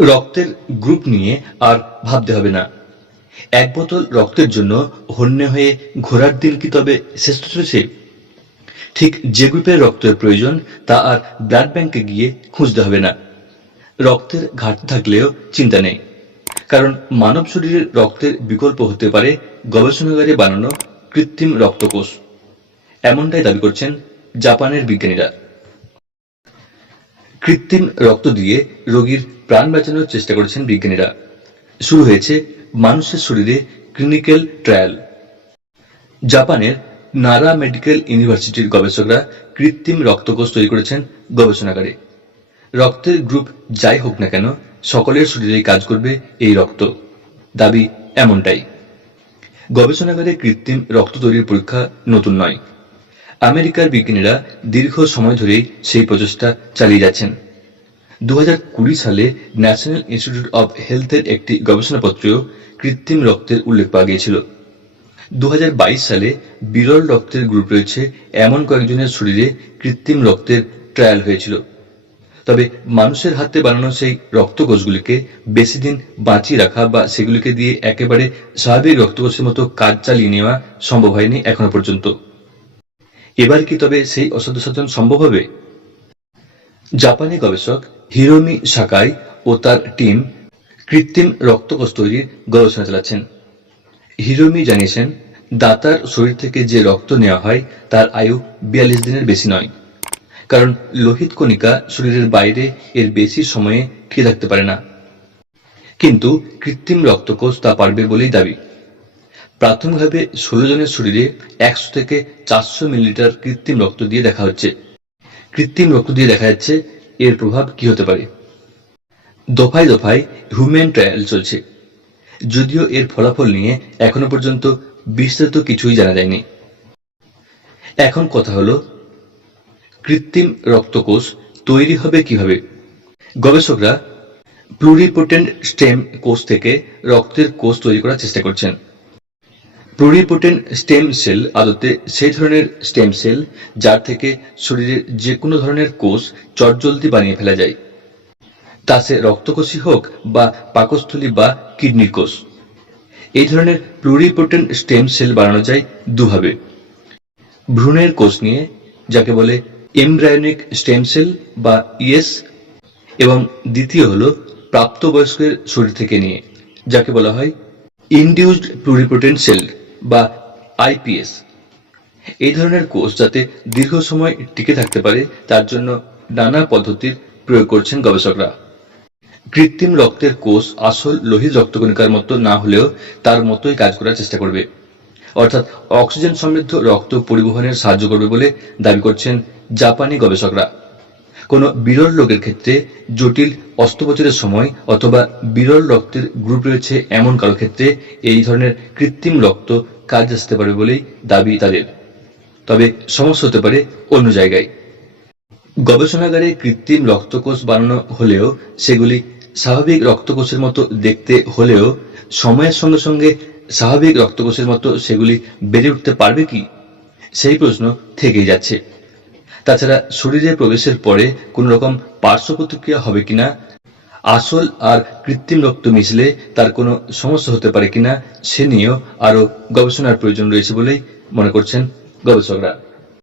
রক্তের গ্রুপ নিয়ে আর ভাবতে হবে না। এক বোতল রক্তের জন্য হন্যে হয়ে ঘোরার দিন কি তবে হতে চলেছে ঠিক যে গ্রুপের রক্তের প্রয়োজন, তা আর ব্লাড ব্যাংকে গিয়ে খুঁজতে হবে না। রক্তের ঘাটতি থাকলেও চিন্তা নেই। কারণ মানব শরীরের রক্তের বিকল্প হতে পারে গবেষণাগারে বানানো কৃত্রিম রক্তকোষ। এমনটাই দাবি করছেন জাপানের বিজ্ঞানীরা। কৃত্রিম রক্ত দিয়ে রোগীর প্রাণ বাঁচানোর চেষ্টা করেছেন বিজ্ঞানীরা। শুরু হয়েছে মানুষের শরীরে ক্লিনিক্যাল ট্রায়াল। জাপানের নারা মেডিকেল ইউনিভার্সিটির গবেষকরা কৃত্রিম রক্তকোষ তৈরি করেছেন গবেষণাগারে। রক্তের গ্রুপ যাই হোক না কেন, সকলের শরীরেই কাজ করবে এই রক্ত। দাবি এমনটাই। গবেষণাগারে কৃত্রিম রক্ত তৈরির পরীক্ষা নতুন নয়। আমেরিকার বিজ্ঞানীরা দীর্ঘ সময় ধরেই সেই প্রচেষ্টা চালিয়ে যাচ্ছেন। দু হাজার কুড়ি সালে ন্যাশনাল ইনস্টিটিউট অব হেলথের একটি গবেষণাপত্রেও কৃত্রিম রক্তের উল্লেখ পাওয়া গিয়েছিল। দু হাজার বাইশ সালে বিরল রক্তের গ্রুপ রয়েছে এমন কয়েকজনের শরীরে কৃত্রিম রক্তের ট্রায়াল হয়েছিল। তবে মানুষের হাতে বানানো সেই রক্তকোষগুলিকে বেশি দিন বাঁচিয়ে রাখা বা সেগুলিকে দিয়ে একেবারে স্বাভাবিক রক্তকোষের মতো কাজ চালিয়ে নেওয়া সম্ভব হয়নি এখনও পর্যন্ত। এবার কি তবে সেই অসাধ্য সম্ভব হবে? জাপানি গবেষক হিরোমি সাকাই ও তার টিম কৃত্রিম রক্তকোষ তৈরির গবেষণা চালাচ্ছেন। হিরোমি জানিয়েছেন, দাতার শরীর থেকে যে রক্ত নেওয়া হয় তার আয়ু বিয়াল্লিশ দিনের বেশি নয়। কারণ লোহিত কণিকা শরীরের বাইরে এর বেশি সময়ে টিকে থাকতে পারে না। কিন্তু কৃত্রিম রক্তকোষ তা পারবে বলেই দাবি। প্রাথমিকভাবে ষোলো জনের শরীরে একশো থেকে চারশো মিলিলিটার কৃত্রিম রক্ত দিয়ে দেখা হচ্ছে। কৃত্রিম রক্ত দিয়ে দেখা যাচ্ছে এর প্রভাব কি হতে পারে। দফায় দফায় হিউম্যান ট্রায়াল চলছে। যদিও এর ফলাফল নিয়ে এখনও পর্যন্ত বিস্তারিত কিছুই জানা যায়নি। এখন কথা হলো, কৃত্রিম রক্তকোষ তৈরি হবে কীভাবে? গবেষকরা প্লুরিপোটেন্ট স্টেম কোষ থেকে রক্তের কোষ তৈরি করার চেষ্টা করছেন। প্লুরিপোটেন্ট স্টেম সেল আদতে সেই ধরনের স্টেম সেল যার থেকে শরীরের যে কোনো ধরনের কোষ চটজলদি বানিয়ে ফেলা যায়। তা সে রক্তকোষই হোক বা পাকস্থলী বা কিডনির কোষ। এই ধরনের প্লুরিপোটেন্ট স্টেম সেল বানানো যায় দুভাবে। ভ্রূণের কোষ নিয়ে, যাকে বলে এমব্রায়োনিক স্টেম সেল বা ইএস, এবং দ্বিতীয় হল প্রাপ্তবয়স্কের শরীর থেকে নিয়ে, যাকে বলা হয় ইনডিউসড প্লুরিপোটেন্ট সেল বা আইপিএস এই ধরনের কোষ যাতে দীর্ঘ সময় টিকে থাকতে পারে, তার জন্য নানা পদ্ধতির প্রয়োগ করছেন গবেষকরা। কৃত্রিম রক্তের কোষ আসল লোহিত রক্তকণিকার মতো না হলেও তার মতোই কাজ করার চেষ্টা করবে। অর্থাৎ অক্সিজেন সমৃদ্ধ রক্ত পরিবহনের সাহায্য করবে বলে দাবি করছেন জাপানি গবেষকরা। কোনো বিরল রোগের ক্ষেত্রে জটিল অস্ত্রোপচারের সময় অথবা বিরল রক্তের গ্রুপ রয়েছে এমন কারও ক্ষেত্রে এই ধরনের কৃত্রিম রক্ত কাজ আসতে পারে বলেই দাবি তাদের। তবে সমস্যা হতে পারে অন্য জায়গায়। গবেষণাগারে কৃত্রিম রক্তকোষ বানানো হলেও সেগুলি স্বাভাবিক রক্তকোষের মতো দেখতে হলেও সময়ের সঙ্গে সঙ্গে স্বাভাবিক রক্তকোষের মতো সেগুলি বেড়ে উঠতে পারবে কি? সেই প্রশ্ন থেকেই যাচ্ছে। তাছাড়া শরীরে প্রবেশের পরে কোনো রকম পার্শ্ব প্রতিক্রিয়া হবে কিনা, আসল আর কৃত্রিম রক্ত মিশলে তার কোনো সমস্যা হতে পারে কিনা, সে নিয়েও আরও গবেষণার প্রয়োজন রয়েছে বলেই মনে করছেন গবেষকরা।